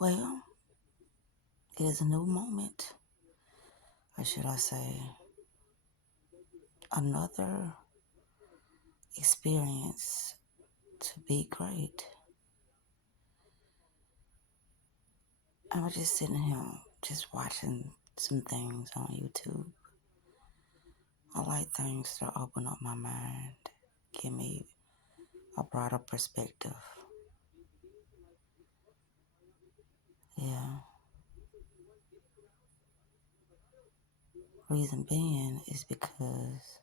Well, it is a new moment, or should I say, another experience to be great. I was just sitting here, just watching some things on YouTube. I like things to open up my mind, give me a broader perspective. Yeah. Reason being is because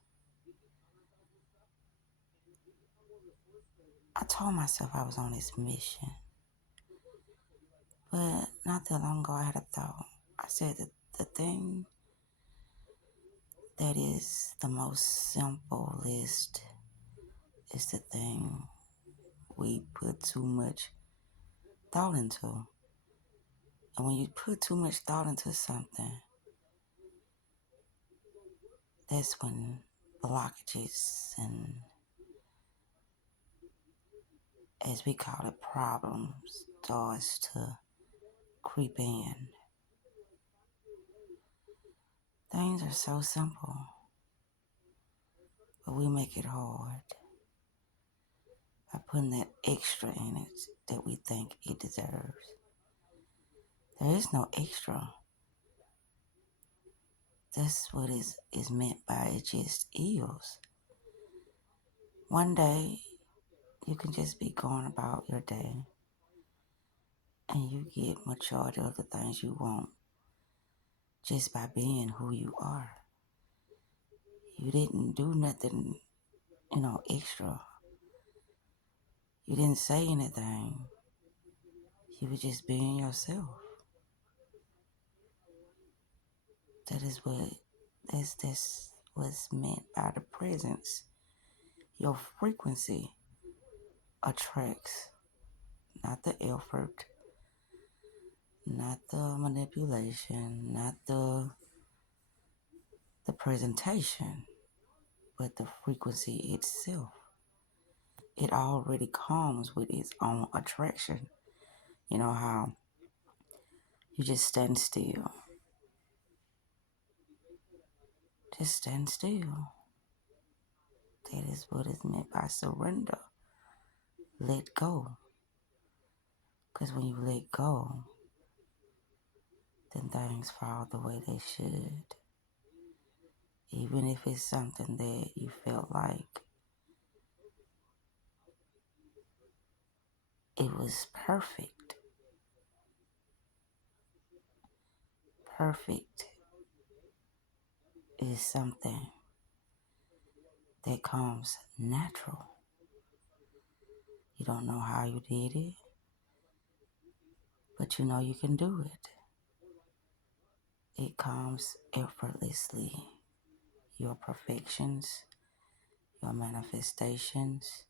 I told myself I was on this mission. But not that long ago, I had a thought. I said that the thing that is the most simplest is the thing we put too much thought into. And when you put too much thought into something, that's when blockages and, as we call it, problems starts to creep in. Things are so simple, but we make it hard by putting that extra in it that we think it deserves. There is no extra. That's what is meant by it just is. One day, you can just be going about your day and you get majority of the things you want just by being who you are. You didn't do nothing, extra. You didn't say anything. You were just being yourself. That's what's meant by the presence. Your frequency attracts, not the effort, not the manipulation, not the presentation, but the frequency itself. It already comes with its own attraction. You know how you just stand still. Just stand still. That is what is meant by surrender. Let go. Because when you let go, then things fall the way they should. Even if it's something that you felt like it was perfect. Perfect is something that comes natural. You don't know how you did it, but you know you can do it. It comes effortlessly. Your perfections, your manifestations,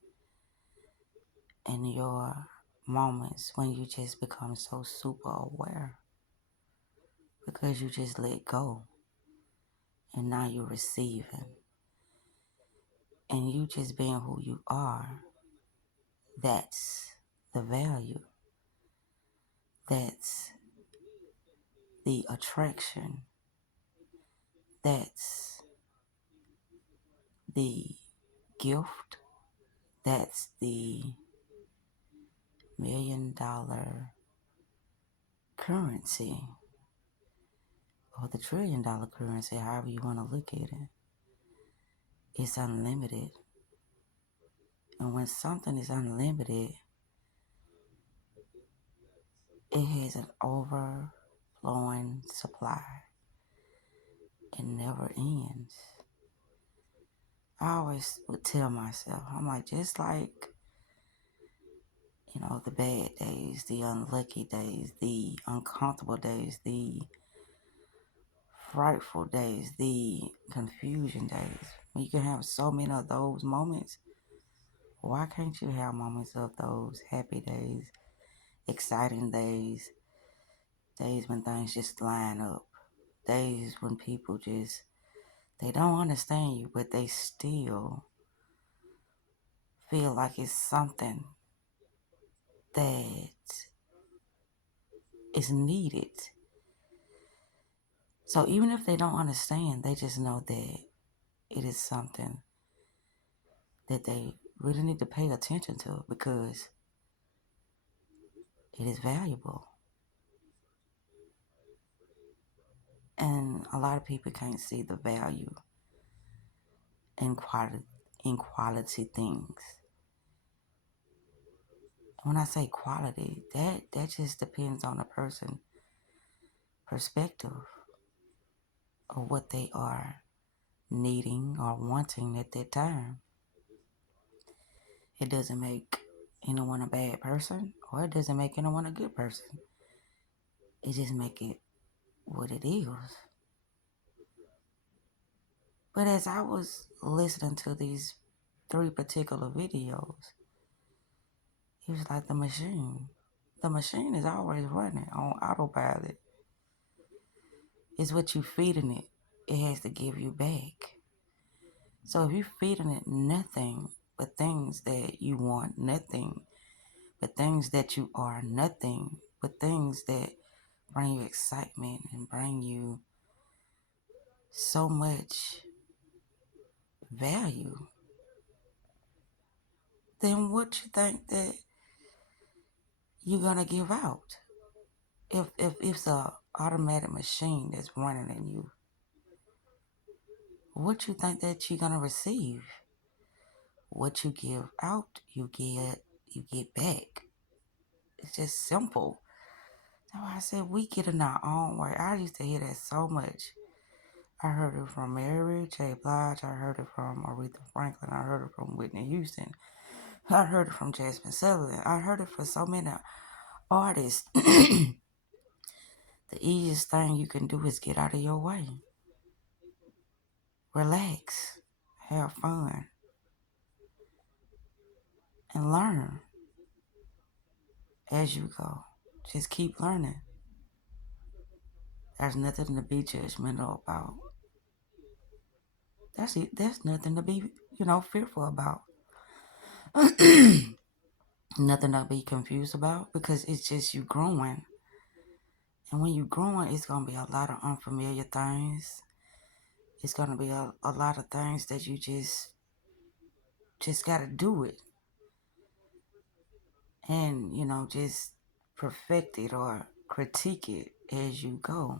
and your moments when you just become so super aware because you just let go and now you're receiving and you just being who you are. That's the value. That's the attraction. That's the gift. That's the $1,000,000 currency or the $1,000,000,000 currency, however you want to look at it. It's unlimited. And when something is unlimited, it has an overflowing supply. It never ends. I always would tell myself, I'm like, just like, the bad days, the unlucky days, the uncomfortable days, the frightful days, the confusion days. When you can have so many of those moments, why can't you have moments of those happy days, exciting days, days when things just line up, days when people just, they don't understand you, but they still feel like it's something that is needed. So even if they don't understand, they just know that it is something that they really need to pay attention to because it is valuable. And a lot of people can't see the value in quality things. When I say quality, that just depends on a person's perspective of what they are needing or wanting at that time. It doesn't make anyone a bad person or it doesn't make anyone a good person. It just make it what it is. But as I was listening to these 3 particular videos, it was like the machine. The machine is always running on autopilot. It's what you feeding it. It has to give you back. So if you're feeding it nothing but things that you want, nothing but things that you are, nothing but things that bring you excitement and bring you so much value, then what you think that you're gonna give out? If it's a automatic machine that's running in you, what you think that you're gonna receive? What you give out, you get back. It's just simple. That's why I said we get in our own way. I used to hear that so much. I heard it from Mary J. Blige. I heard it from Aretha Franklin. I heard it from Whitney Houston. I heard it from Jasmine Sutherland. I heard it from so many artists. The easiest thing you can do is get out of your way. Relax. Have fun. And learn as you go. Just keep learning. There's nothing to be judgmental about. That's it. There's nothing to be, fearful about. Nothing to be confused about because it's just you growing. And when you're growing, it's going to be a lot of unfamiliar things. It's going to be a lot of things that you just got to do it. And, just perfect it or critique it as you go.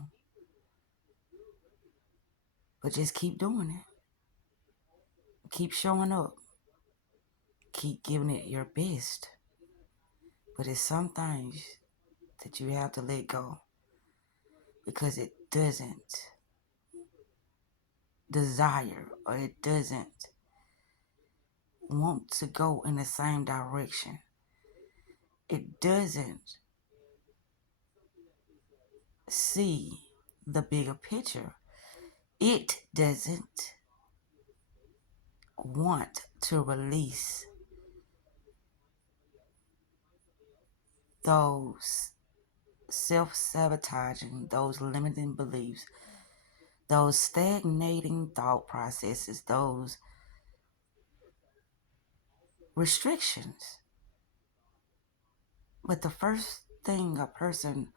But just keep doing it. Keep showing up. Keep giving it your best. But it's some things that you have to let go because it doesn't desire or it doesn't want to go in the same direction. It doesn't see the bigger picture. It doesn't want to release those self-sabotaging, those limiting beliefs, those stagnating thought processes, those restrictions. But the first thing a person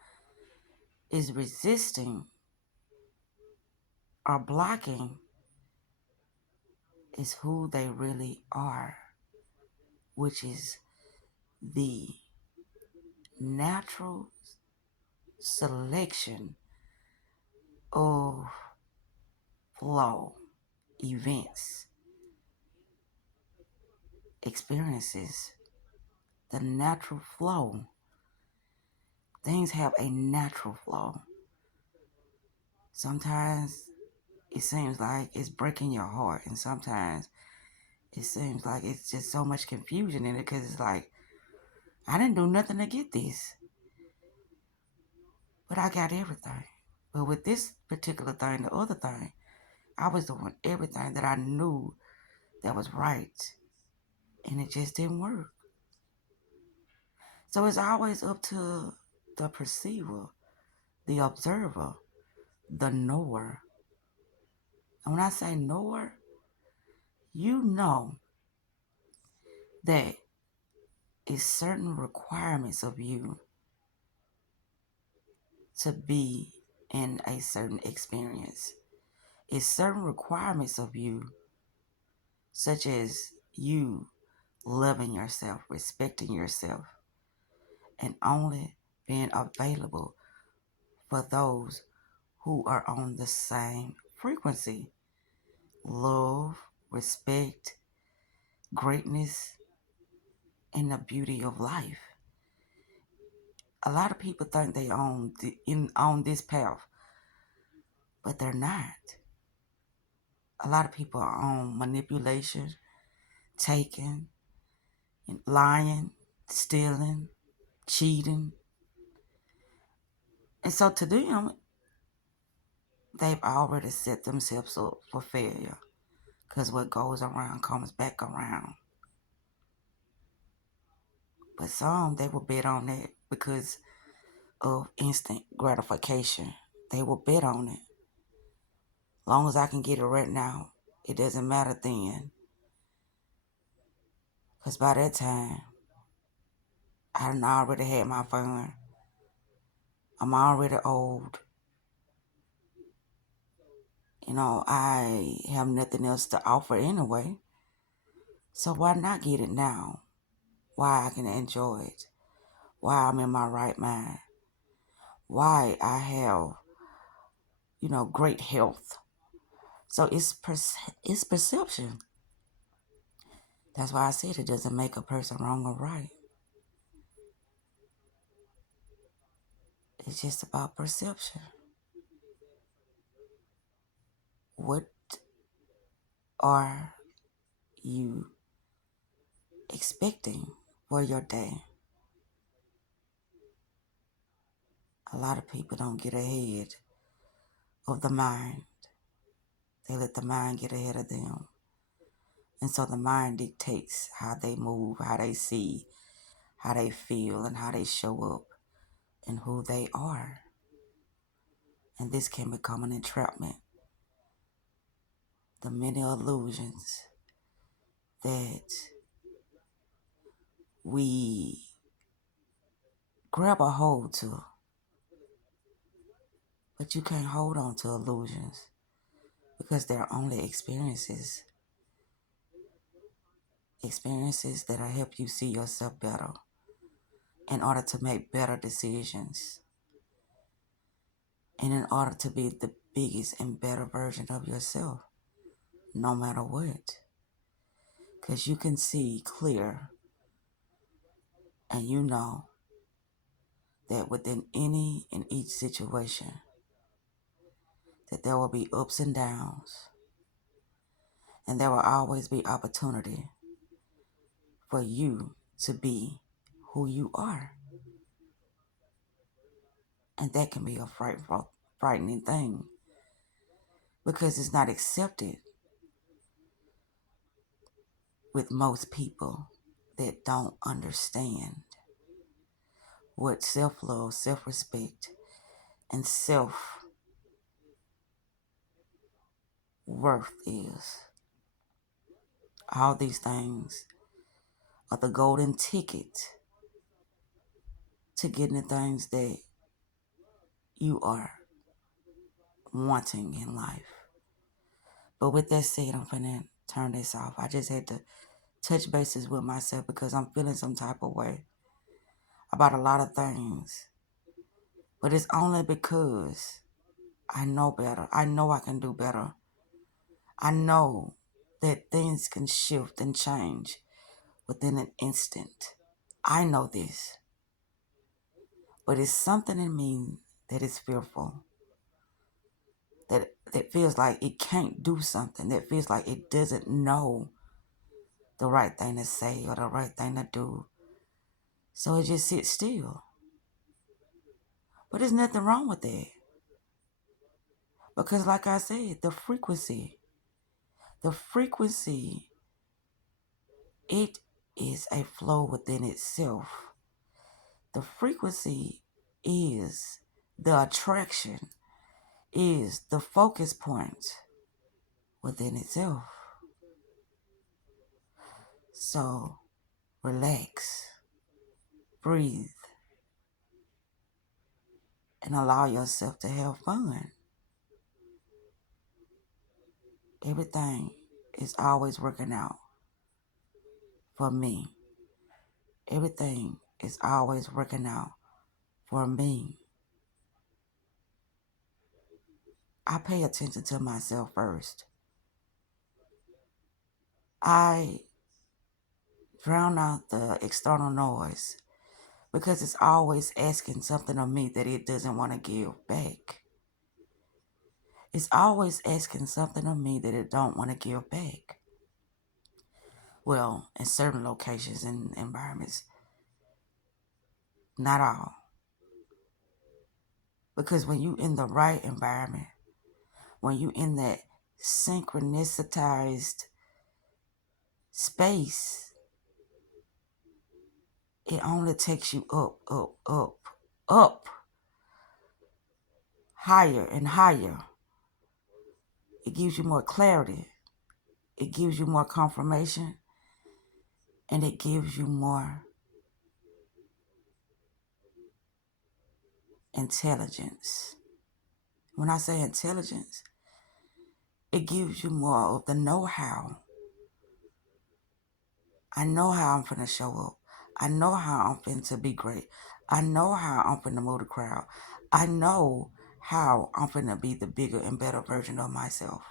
is resisting or blocking is who they really are, which is the natural selection of flow, events, experiences, the natural flow. Things have a natural flow. Sometimes it seems like it's breaking your heart, and sometimes it seems like it's just so much confusion in it because it's like, I didn't do nothing to get this, but I got everything. But with this particular thing, the other thing, I was doing everything that I knew that was right, and it just didn't work. So it's always up to the perceiver, the observer, the knower. And when I say knower, you know that it's certain requirements of you to be in a certain experience. It's certain requirements of you, such as you loving yourself, respecting yourself, and only being available for those who are on the same frequency. Love, respect, greatness, and the beauty of life. A lot of people think they on this path, but they're not. A lot of people are on manipulation, taking, lying, stealing, cheating. And so to them, they've already set themselves up for failure. Because what goes around comes back around. But some, they will bet on that because of instant gratification. They will bet on it. Long as I can get it right now, it doesn't matter then. Because by that time, I done already had my fun. I'm already old. I have nothing else to offer anyway. So why not get it now? Why I can enjoy it? Why I'm in my right mind? Why I have, great health? So it's perception. That's why I said it doesn't make a person wrong or right. It's just about perception. What are you expecting for your day? A lot of people don't get ahead of the mind. They let the mind get ahead of them. And so the mind dictates how they move, how they see, how they feel, and how they show up, and who they are. And this can become an entrapment. The many illusions that we grab a hold to. But you can't hold on to illusions because they're only experiences. Experiences that'll help you see yourself better in order to make better decisions. And in order to be the biggest and better version of yourself, no matter what. Because you can see clear and you know that within any and each situation that there will be ups and downs, and there will always be opportunity for you to be who you are. And that can be a frightening thing because it's not accepted with most people that don't understand what self-love, self-respect, and self-worth is. All these things are the golden ticket to getting the things that you are wanting in life. But with that said, I'm finna turn this off. I just had to touch bases with myself because I'm feeling some type of way about a lot of things. But it's only because I know better. I know I can do better. I know that things can shift and change within an instant. I know this. But it's something in me that is fearful. That feels like it can't do something. That feels like it doesn't know the right thing to say or the right thing to do. So it just sits still. But there's nothing wrong with that. Because like I said, the frequency, it is a flow within itself. The frequency is the attraction, is the focus point within itself. So relax, breathe, and allow yourself to have fun. Everything is always working out for me. Everything is always working out for me. I pay attention to myself first. I drown out the external noise because it's always asking something of me that it doesn't want to give back. It's always asking something of me that it don't want to give back. Well, in certain locations and environments, not all. Because when you in the right environment, when you in that synchronicitized space, it only takes you up, up, up, up, higher and higher. It gives you more clarity. It gives you more confirmation. And it gives you more intelligence. When I say intelligence, it gives you more of the know-how. I know how I'm finna show up. I know how I'm finna be great. I know how I'm finna move the crowd. I know how I'm finna be the bigger and better version of myself.